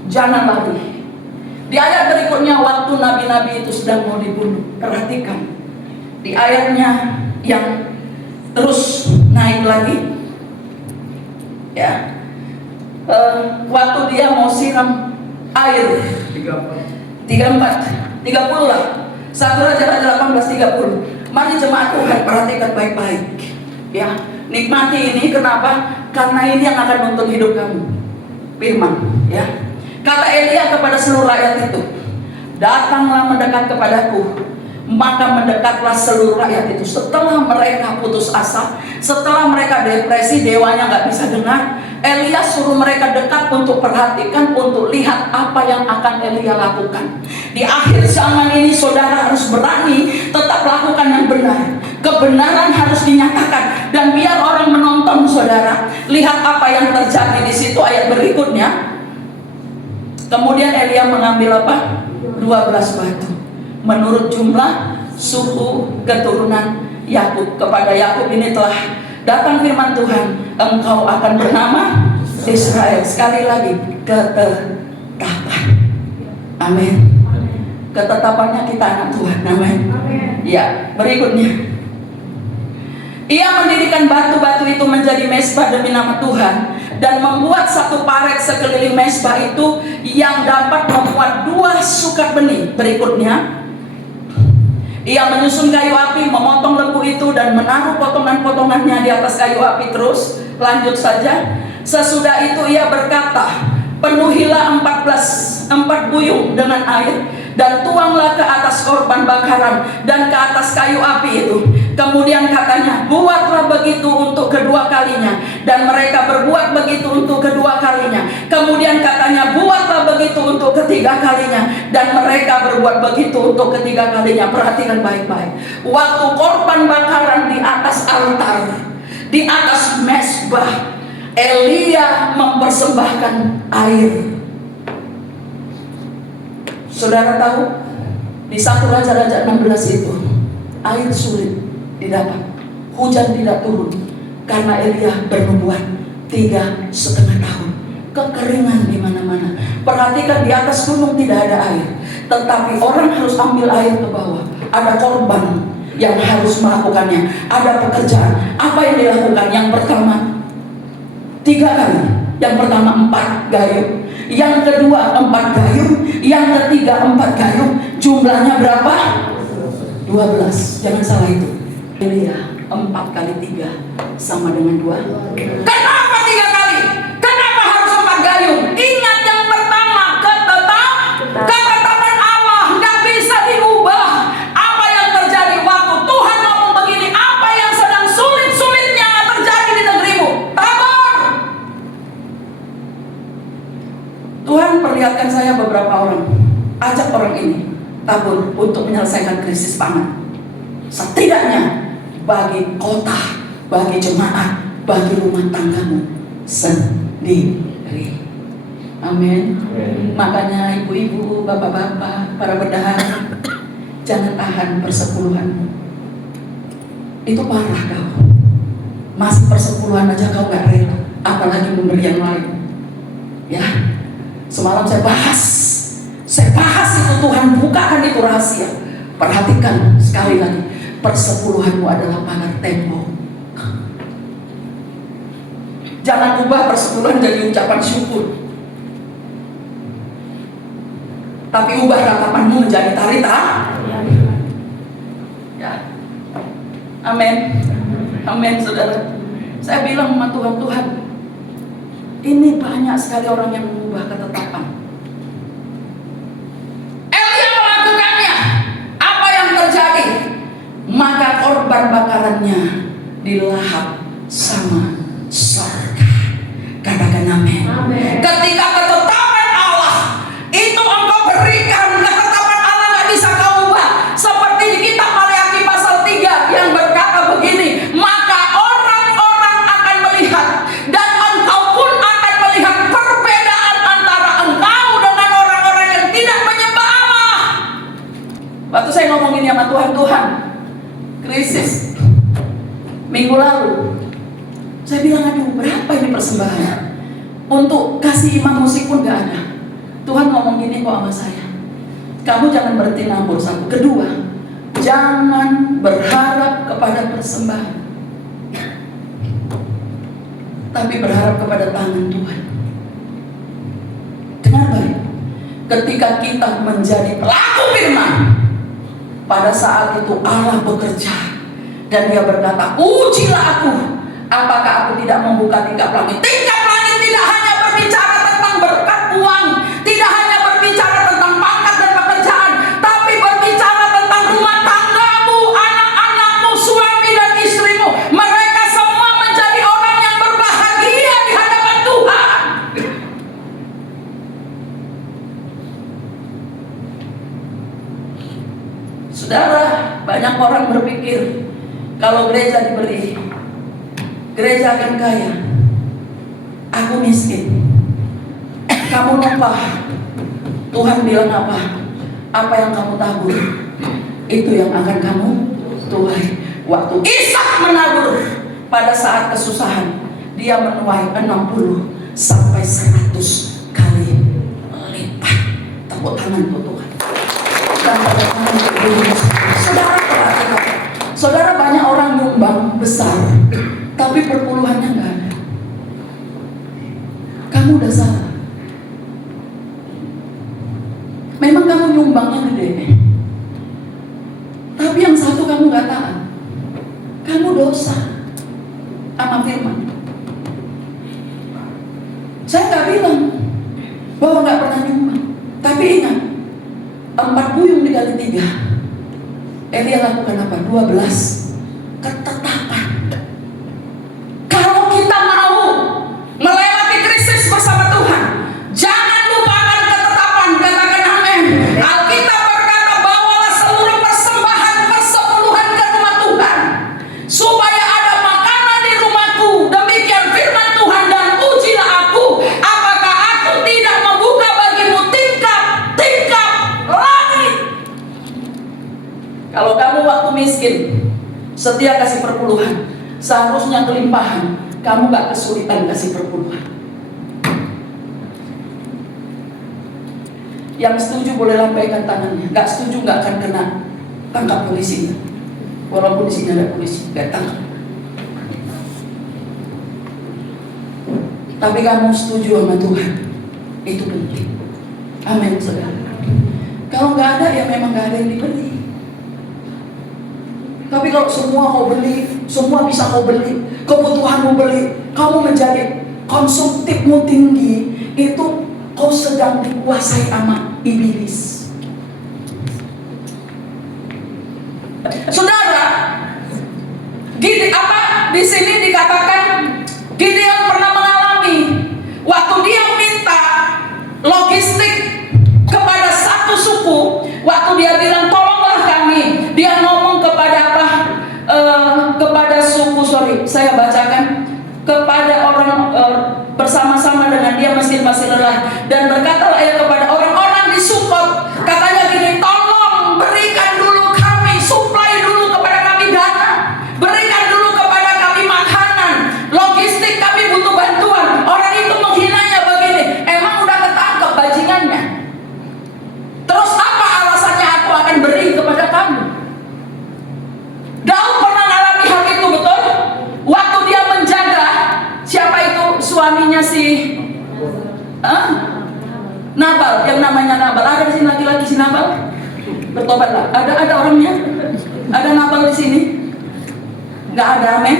Jangan lari. Di ayat berikutnya, waktu nabi-nabi itu sedang mau dibunuh, perhatikan di ayatnya yang terus naik lagi, ya. Waktu dia mau siram air 30 lah. 1 Raja-Raja 18:30. Mari jemaat Tuhan perhatikan baik-baik, ya. Nikmati ini, kenapa? Karena ini yang akan menuntun hidup kamu. Firman, ya. Kata Elia kepada seluruh rakyat itu, datanglah mendekat kepadaku, maka mendekatlah seluruh rakyat itu. Setelah mereka putus asa, setelah mereka depresi, dewanya nggak bisa dengar, Elia suruh mereka dekat untuk perhatikan, untuk lihat apa yang akan Elia lakukan. Di akhir zaman ini saudara harus berani tetap lakukan yang benar. Kebenaran harus dinyatakan, dan biar orang menonton saudara. Lihat apa yang terjadi di situ ayat berikutnya. Kemudian Elia mengambil apa? 12 batu menurut jumlah suku keturunan Yakub. Kepada Yakub ini telah datang firman Tuhan, engkau akan bernama Israel. Sekali lagi, ketetapan. Amin. Ketetapannya kita anak Tuhan. Amin. Ya, berikutnya, ia mendirikan batu-batu itu menjadi mezbah demi nama Tuhan, dan membuat satu paret sekeliling mezbah itu yang dapat memuat 2 sukat benih. Berikutnya, ia menyusun kayu api, memotong lembu itu dan menaruh potongan-potongannya di atas kayu api terus. Lanjut saja. Sesudah itu ia berkata, penuhilah 4 buyung dengan air, dan tuanglah ke atas korban bakaran dan ke atas kayu api itu. Kemudian katanya, buatlah begitu untuk kedua kalinya. Dan mereka berbuat begitu untuk kedua kalinya. Kemudian katanya, buatlah begitu untuk ketiga kalinya. Dan mereka berbuat begitu untuk ketiga kalinya. Perhatikan baik-baik. Waktu korban bakaran di atas altar, di atas mezbah, Elia mempersembahkan air. Saudara tahu, di 1 Raja-Raja 16 itu air sulit didapat, hujan tidak turun karena Elia bernubuat 3,5 tahun, kekeringan di mana-mana. Perhatikan, di atas gunung tidak ada air, tetapi orang harus ambil air ke bawah. Ada korban yang harus melakukannya, ada pekerjaan. Apa yang dilakukan? Yang pertama 3 kali, yang pertama 4 gayung, yang kedua 4 gayung, yang ketiga 4 gayung. Jumlahnya berapa? 12. Jangan salah itu. Elia 4 kali 3 sama dengan 2. Kenapa 3 kali? Kenapa harus 4 gayung? Ingat yang pertama, ketetapan Allah nggak bisa diubah. Apa yang terjadi waktu Tuhan ngomong begini, apa yang sedang sulit-sulitnya terjadi di negerimu, tabur. Tuhan perlihatkan saya beberapa orang, ajak orang ini tabur untuk menyelesaikan krisis pangan. Setidaknya bagi kota, bagi jemaat, bagi rumah tanggamu sendiri. Amin. Makanya ibu-ibu, bapak-bapak, para bendahara, jangan tahan persepuluhanmu. Itu parah kau. Masih persepuluhan aja kau gak rela, apalagi memberi yang lain. Ya, semalam saya bahas itu, Tuhan bukakan itu rahasia. Perhatikan sekali lagi, persepuluhanmu adalah pagar tembok. Jangan ubah persepuluhan jadi ucapan syukur, tapi ubah ratapanmu menjadi tarita. Ya, amin, amin saudara. Saya bilang sama Tuhan, ini banyak sekali orang yang mengubah ketetapan. Elia melakukannya. Apa yang terjadi? Maka korban bakarannya dilahap sama surga. Katakan amin. Ketika ketetapan Allah itu engkau berikan, ketetapan Allah gak bisa kau ubah. Seperti di kitab Maleakhi pasal 3 yang berkata begini, maka orang-orang akan melihat dan engkau pun akan melihat perbedaan antara engkau dengan orang-orang yang tidak menyembah Allah. Waktu saya ngomong ini sama Tuhan, krisis minggu lalu, saya bilang, aduh berapa ini persembahan untuk kasih imam musik pun gak ada. Tuhan ngomong gini kok sama saya, kamu jangan berhenti nabur. Satu, kedua, jangan berharap kepada persembahan, tapi berharap kepada tangan Tuhan. Dengar baik, ketika kita menjadi pelaku firman, pada saat itu Allah bekerja dan Dia berkata, ujilah aku, apakah aku tidak membuka tingkap langit. Tingkap langit tidak hanya berbicara tentang berkat uang, tidak hanya berbicara tentang pangkat dan pekerjaan, tapi berbicara tentang rumah tangga Saudara, banyak orang berpikir kalau gereja diberi, gereja akan kaya. Aku miskin, kamu numpah. Tuhan bilang apa? Apa yang kamu tabur, itu yang akan kamu tuai. Waktu Ishak menabur pada saat kesusahan, dia menuai 60 sampai 100 kali lipat. Tepuk tangan untuk Tuhan. Saudara perhatikan, saudara, banyak orang nyumbang besar, tapi perpuluhannya nggak ada. Kamu udah salah. Memang kamu nyumbangnya gede, tapi yang satu kamu nggak taat. Kamu dosa sama firman. Saya nggak bilang bahwa nggak pernah nyumbang, tapi ingat, 4 buyung dikali 3. Elia lakukan apa? 12. Ketetapan. Kalau kita mau melewati krisis bersama Tuhan, jangan lupakan ketetapan. Katakan amin. Alkitab berkata, bawalah seluruh persembahan persepuluhan ke rumah Tuhan, supaya ada makanan di rumahku. Demikian firman Tuhan, dan ujilah aku, apakah aku tidak membuka bagimu tingkap-tingkap langit. Kalau kamu waktu miskin setia kasih perpuluhan, seharusnya kelimpahan. Kamu gak kesulitan kasih perpuluhan. Yang setuju boleh lambaikan tangannya. Gak setuju gak akan kena tangkap polisi. Walaupun di sini ada polisi, gak tangkap. Tapi kamu setuju sama Tuhan, itu penting. Amin, saudara. Kalau gak ada, ya memang gak ada yang dibeli. Tapi kalau semua kau beli, semua bisa kau beli, kebutuhanmu beli, kamu menjadi konsumtifmu tinggi, itu kau sedang dikuasai sama iblis. Saudara, di sini dikatakan Gideon pernah mengalami waktu dia minta logistik kepada satu suku, waktu dia bilang tolonglah kami, dia ngomong kepada kepada suku, saya bacakan, kepada orang bersama-sama dengan dia masih lelah, dan berkatalah ia kepada orang-orang di Sukot, katanya gini, tolong berikan dulu kami, suplai dulu kepada kami dana, berikan dulu kepada kami makanan, logistik, kami butuh bantuan. Orang itu menghinanya begini, emang udah ketangkep bajingannya? Terus apa alasannya aku akan beri kepada kamu? Daud pernah mengalami hal itu, betul? Waktu dia menjaga, siapa itu suaminya si Nabal, yang namanya Nabal. Ada di sini laki-laki si Nabal? Bertobatlah. Ada orangnya? Ada Nabal di sini? Nggak ada, amin.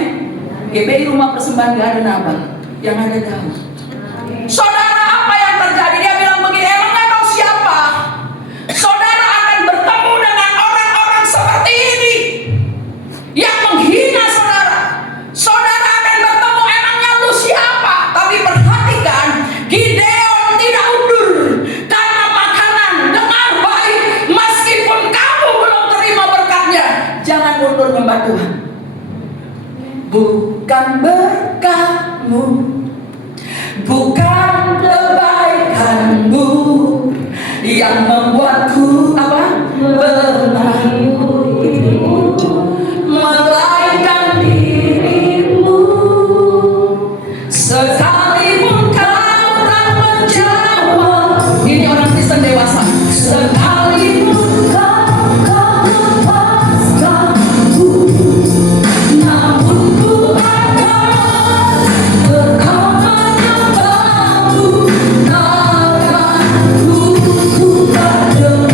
GBI Rumah Persembahan nggak ada Nabal, yang ada Daud. Saudara, apa yang terjadi? Dia bilang begini, emangnya kau siapa? Saudara akan bertemu dengan orang-orang seperti ini yang menghina saudara. Saudara akan bertemu, emangnya lu siapa? Tapi perhatikan, Gideon tidak undur karena makanan. Dengar baik, meskipun kamu belum terima berkatnya, jangan undur nyembah Tuhan. Bukan berkatmu, bukan kebaikanmu yang membuatku bermain, melainkan dirimu. Sekalipun kau tak menjawab, ini orang Kristen dewasa, sekalipun kau lepaskanku, namun ku akan tetap menyembahmu, takkan ku berdoa.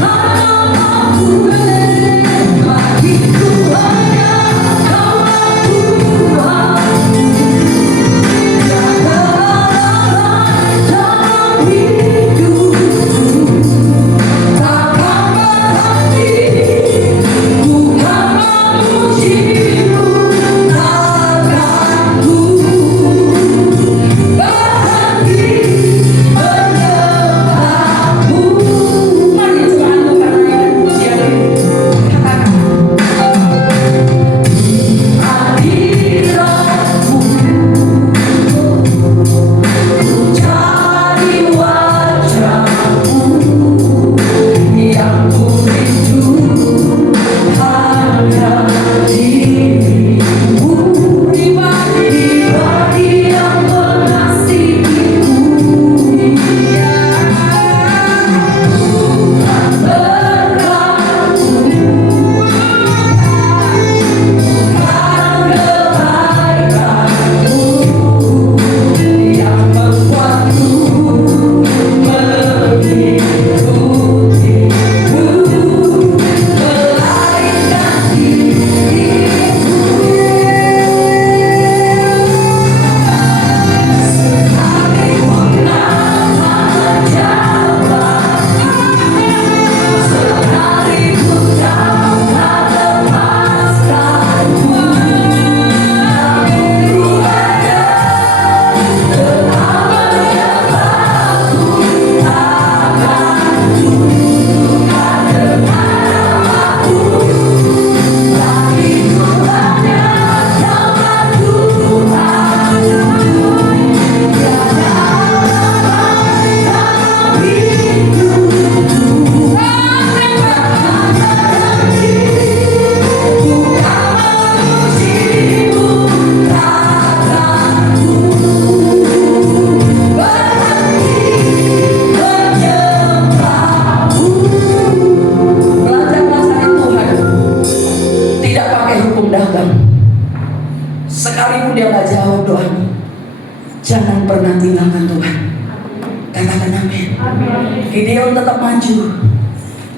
Gideon tetap maju.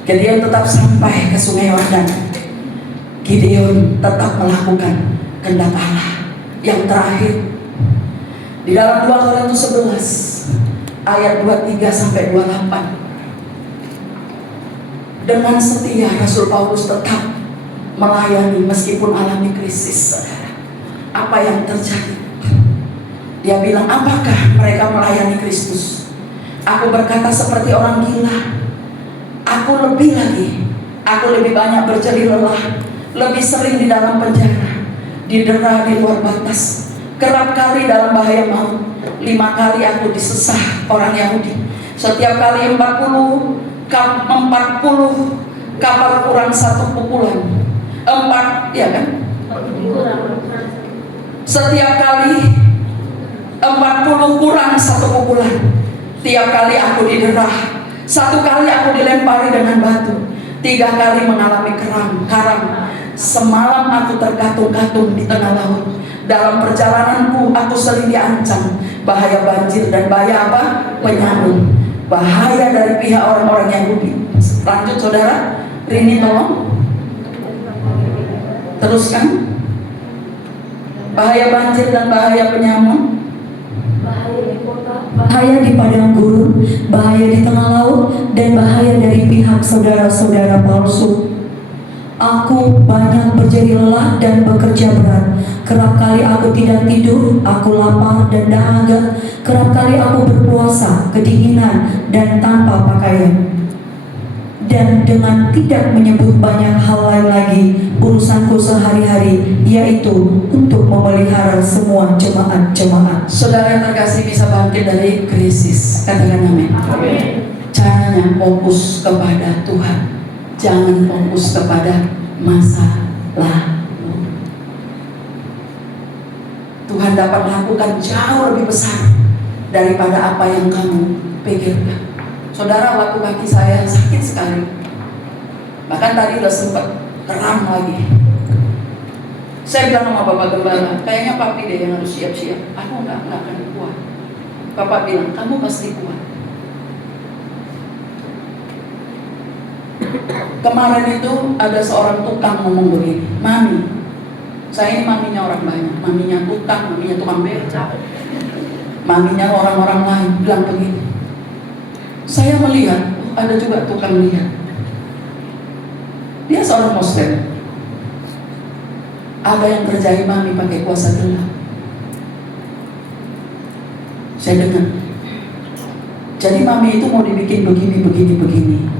Gideon tetap sampai ke sungai Yordan. Gideon tetap melakukan kehendak Allah. Yang terakhir di dalam 2 Korintus 11 ayat 23 sampai 28. Dengan setia Rasul Paulus tetap melayani meskipun alami krisis. Apa yang terjadi? Dia bilang, apakah mereka melayani Kristus? Aku berkata seperti orang gila. Aku lebih lagi. Aku lebih banyak berjerih lelah, lebih sering di dalam penjara, didera di luar batas, kerap kali dalam bahaya maut. 5 kali aku disesah orang Yahudi. Setiap kali 40 kapal kurang 1 pukulan. 4, ya kan? Setiap kali 40 kurang 1 pukulan. Tiap kali aku didera. 1 kali aku dilempari dengan batu. 3 kali mengalami karam. Semalam aku tergantung-gantung di tengah laut. Dalam perjalananku aku sering diancam bahaya banjir dan bahaya apa? Penyamun. Bahaya dari pihak orang-orang Yahudi. Lanjut saudara, Rini tolong teruskan. Bahaya banjir dan bahaya penyamun, bahaya di kota, bahaya di padang gurun, bahaya di tengah laut, dan bahaya dari pihak saudara-saudara palsu. Aku banyak berjerih lelah dan bekerja berat. Kerap kali aku tidak tidur, aku lapar dan dahaga. Kerap kali aku berpuasa, kedinginan, dan tanpa pakaian. Dan dengan tidak menyebut banyak hal lain lagi, urusanku sehari-hari, yaitu untuk memelihara semua jemaat-jemaat. Saudara yang terkasih bisa bangkit dari krisis. Katakan amin. Caranya fokus kepada Tuhan. Jangan fokus kepada masa lalu. Tuhan dapat melakukan jauh lebih besar daripada apa yang kamu pikirkan. Saudara, waktu kaki saya sakit sekali. Bahkan tadi udah sempat kram lagi. Saya bilang sama Bapak Gembala, kayaknya papi deh yang harus siap-siap. Aku nggak akan kuat. Bapak bilang, kamu pasti kuat. Kemarin itu ada seorang tukang ngomong begini, Mami, saya ini maminya orang banyak, maminya tukang, maminya tukang beca, maminya orang-orang lain, bilang begini. Saya melihat, ada juga tukang lihat. Dia seorang Muslim. Ada yang kerjain mami pakai kuasa gelap. Saya dengar. Jadi mami itu mau dibikin begini.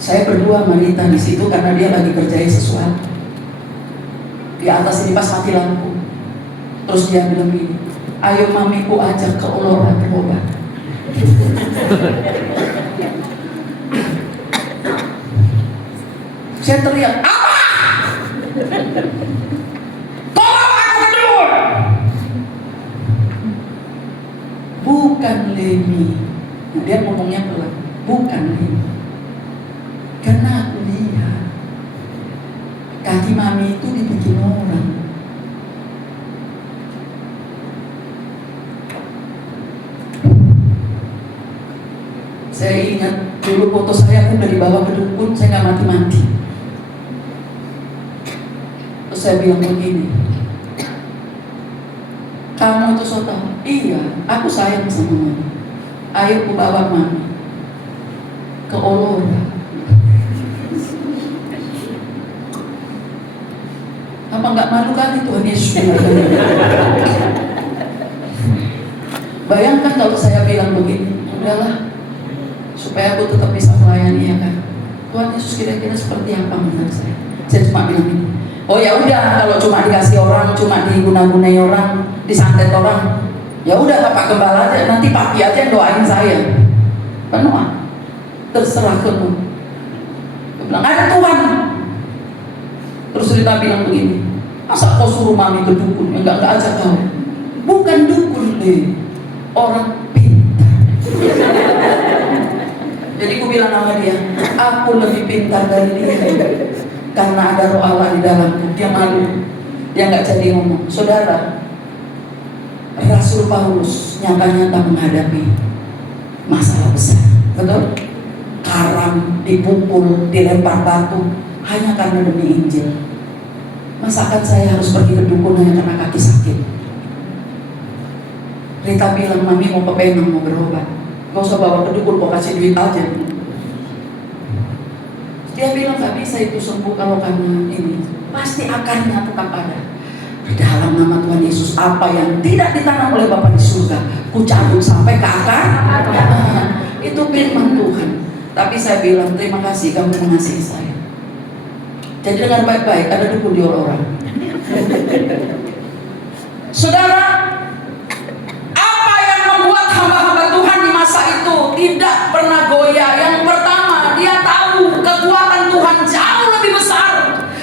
Saya berdua sama Rita di situ karena dia lagi kerjain sesuatu. Di atas ini pas mati lampu. Terus dia bilang gini, ayo mamiku ajak ke Ulora berobat. Saya teriak, apa? Tolong aku tidur. Bukan Leni. Nah, dia ngomongnya pelan. Bukan Leni. Karena aku lihat kaki mami itu dibikin orang. Saya ingat dulu foto saya pun dari bawah ke dukun, saya nggak mati-mati. Terus saya bilang begini, kamu itu so tahu? Iya, aku sayang sama mami. Ayo aku bawa mami ke Olora. Apa nggak malu kali Tuhan Yesus? Bayangkan kalau saya bilang begini, udahlah, supaya aku tetap bisa melayani ya kan. Tuhan Yesus kira-kira seperti apa menurut saya? Saya cuma bilang ini. Oh ya udah, kalau cuma dikasih orang, cuma diguna-gunai orang, disantet orang, ya udah Pak Gembala aja, nanti Papi aja yang doain saya. Penuh, terserah kamu. Dia bilang ada Tuhan. Terus Rita bilang begini, masa kau suruh mami ke dukun? Enggak ajak kau. Bukan dukun deh, orang pintar. Jadi aku bilang sama dia, aku lebih pintar dari dia. Karena ada roh Allah di dalamku. Dia malu, dia nggak jadi ngomong. Saudara, Rasul Paulus nyata-nyata menghadapi masalah besar. Betul? Karam, dipukul, dilempar batu hanya karena demi Injil. Masakan saya harus pergi ke dukun hanya karena kaki sakit? Rita bilang, mami mau ke Penang, mau berobat, gak usah bawa ke dukun, kok kasih duit aja. Dia bilang gak bisa itu sembuh kalau karena ini. Pasti akarnya tetap ada. Di dalam nama Tuhan Yesus, apa yang tidak ditanam oleh Bapa di surga, ku cabut sampai ke akar. Itu firman Tuhan. Tapi saya bilang, terima kasih kamu mengasihi saya. Jadi dengan baik-baik, ada dukun di orang-orang. Saudara, apa yang membuat hamba-hamba Tuhan di masa itu tidak pernah goyah? Yang pertama, dia tahu kekuatan Tuhan jauh lebih besar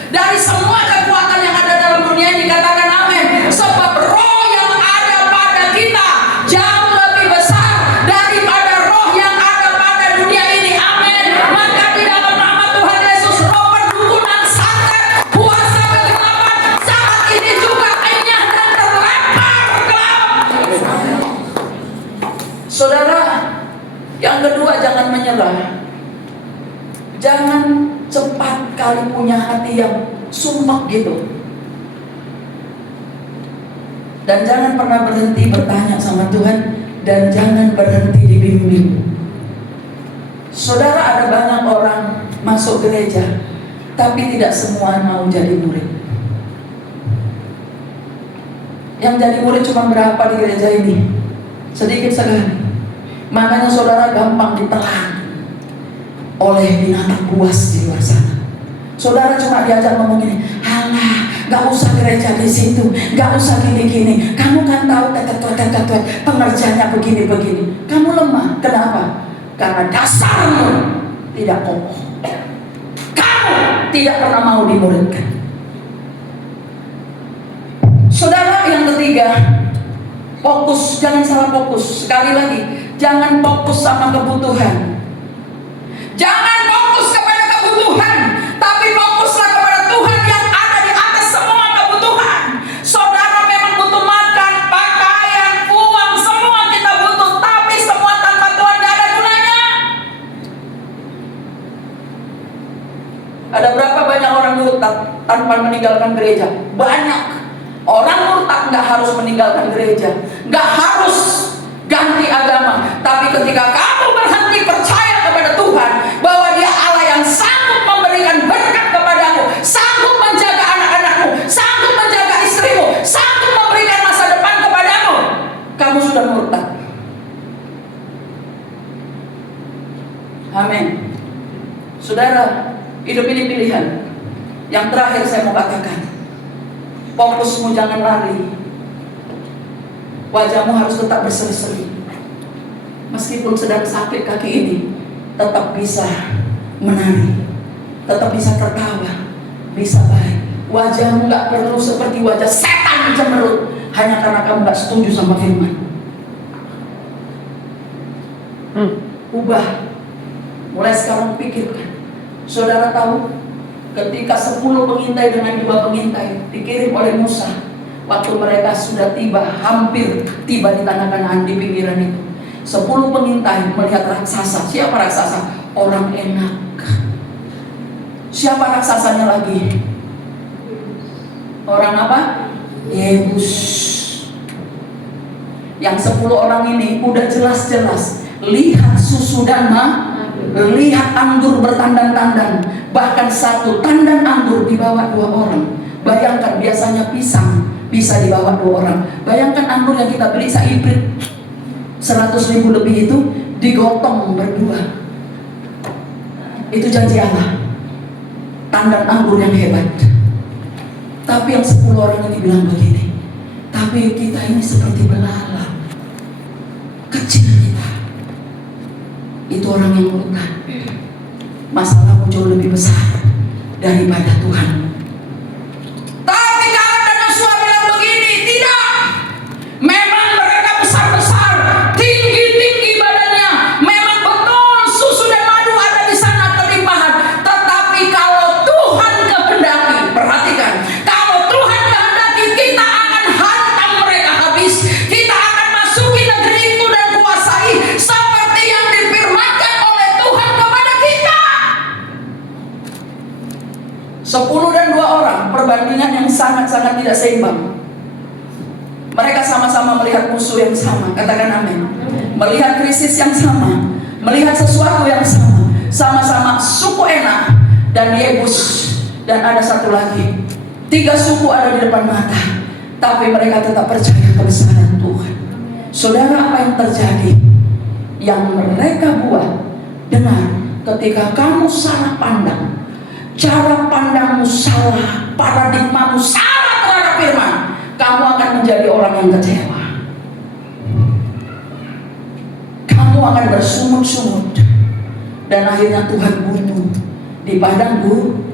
dari semua kekuatan yang ada dalam dunia ini. Katakan amin. Sebab roh yang ada pada kita jauh lebih besar daripada roh yang ada pada dunia ini. Amin. Maka di dalam nama Tuhan Yesus, roh perdukunan, santet, puasa kegelapan saat ini juga enyah dan terlempar ke laut. Saudara, yang kedua, jangan menyerah. Jangan cepat kali punya hati yang sumpah gitu. Dan jangan pernah berhenti bertanya sama Tuhan, dan jangan berhenti dibimbing. Saudara, ada banyak orang masuk gereja, tapi tidak semua mau jadi murid. Yang jadi murid cuma berapa di gereja ini? Sedikit sekali. Makanya saudara gampang ditelan oleh binatang buas di luar sana. Saudara cuma diajak ngomong ini, halah, gak usah gereja di situ, gak usah gini-gini. Kamu kan tahu tetet pengerjanya begini-begini. Kamu lemah, kenapa? Karena dasarmu tidak kokoh. Kamu tidak pernah mau dimuridkan. Saudara, yang ketiga, fokus, jangan salah fokus. Sekali lagi, jangan fokus sama kebutuhan. Jangan fokus kepada kebutuhan, tapi fokuslah kepada Tuhan yang ada di atas semua kebutuhan. Saudara memang butuh makan, pakaian, uang, semua kita butuh, tapi semua tanpa Tuhan gak ada gunanya. Ada berapa banyak orang murtad tanpa meninggalkan gereja? Banyak. Orang murtad gak harus meninggalkan gereja, gak harus ganti agama, tapi ketika kamu berhenti percaya kepada Tuhan bahwa Dia Allah yang sanggup memberikan berkat kepadamu, sanggup menjaga anak-anakmu, sanggup menjaga istrimu, sanggup memberikan masa depan kepadamu, kamu sudah murtad. Amin. Saudara, hidup ini pilihan. Yang terakhir saya mau katakan, fokusmu jangan lari. Wajahmu harus tetap berseri-seri. Meskipun sedang sakit kaki ini, tetap bisa menari, tetap bisa tertawa, bisa baik. Wajahmu gak perlu seperti wajah setan cemberut hanya karena kamu gak setuju sama firman. Ubah. Mulai sekarang pikirkan. Saudara tahu, ketika 10 pengintai dengan 2 pengintai dikirim oleh Musa, waktu mereka sudah tiba, hampir tiba di tanah Kanaan, di pinggiran itu, 10 pengintai melihat raksasa. Siapa raksasa? Orang enak. Siapa raksasanya lagi? Orang apa? Yebus. Yang 10 orang ini udah jelas-jelas lihat susu dan lihat anggur bertandan-tandan, bahkan 1 tandan anggur dibawa 2 orang. Bayangkan, biasanya pisang bisa dibawa 2 orang. Bayangkan anggur yang kita beli sehibrid 100.000 lebih itu digotong berdua. Itu janji Allah, tandan anggur yang hebat. Tapi yang 10 orang ini bilang begini, tapi kita ini seperti belalang, kecil kita. Itu orang yang murtad. Masalahmu jauh lebih besar daripada Tuhan. Tapi kalau dan Yosua bilang begini, tidak. Memang mereka besar-besar, tinggi-tinggi badannya, memang betul susu dan madu ada di sana terlimpahan. Tetapi kalau Tuhan kehendaki, perhatikan, kalau Tuhan kehendaki, kita akan hantam mereka habis. Kita akan masuki negeri itu dan kuasai seperti yang 10 dan 2 orang, perbandingan yang sangat-sangat tidak seimbang. Mereka sama-sama melihat musuh yang sama, katakan amin. Melihat krisis yang sama, melihat sesuatu yang sama. Sama-sama suku Enak dan Yebus, dan ada satu lagi. 3 suku ada di depan mata, tapi mereka tetap percaya kebesaran Tuhan. Saudara, apa yang terjadi? Yang mereka buat, dengar, ketika kamu salah pandang, cara pandangmu salah, paradigmamu salah terhadap firman, kamu akan menjadi orang yang kecewa. Kamu akan bersungut-sungut, dan akhirnya Tuhan bunuh di padang gurun.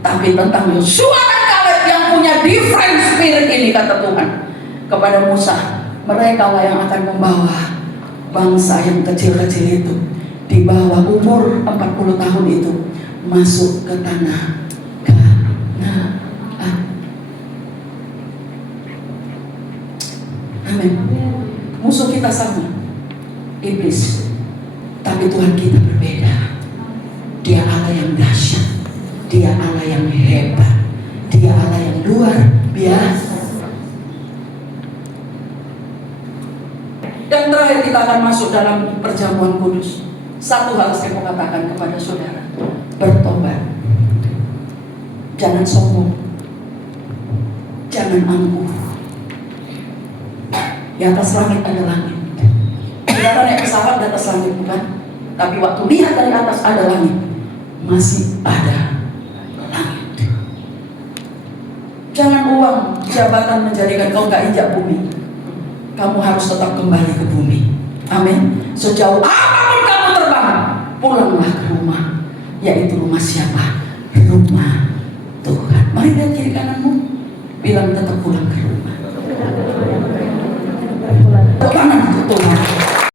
Tapi tentang Yosua dan Kaleb yang punya different spirit ini, kata Tuhan kepada Musa, mereka lah yang akan membawa bangsa yang kecil-kecil itu, di bawah umur 40 tahun itu, masuk ke tanah Kanaan. Amin. Musuh kita sama, iblis, tapi Tuhan kita berbeda. Dia Allah yang dahsyat, Dia Allah yang hebat, Dia Allah yang luar biasa. Dan terakhir kita akan masuk dalam perjamuan kudus. Satu hal saya mau katakan kepada saudara, bertobat. Jangan sombong, jangan angkuh. Di atas langit ada langit. Kita naik pesawat di atas langit, bukan? Tapi waktu lihat dari atas ada langit, masih ada langit. Jangan uang, jabatan menjadikan kau gak injak bumi. Kamu harus tetap kembali ke bumi. Amin. Sejauh apapun kamu terbang, pulanglah ke rumah. Yaitu rumah siapa? Rumah Tuhan. Mari lihat kiri kananmu, bilang tetap pulang ke rumah.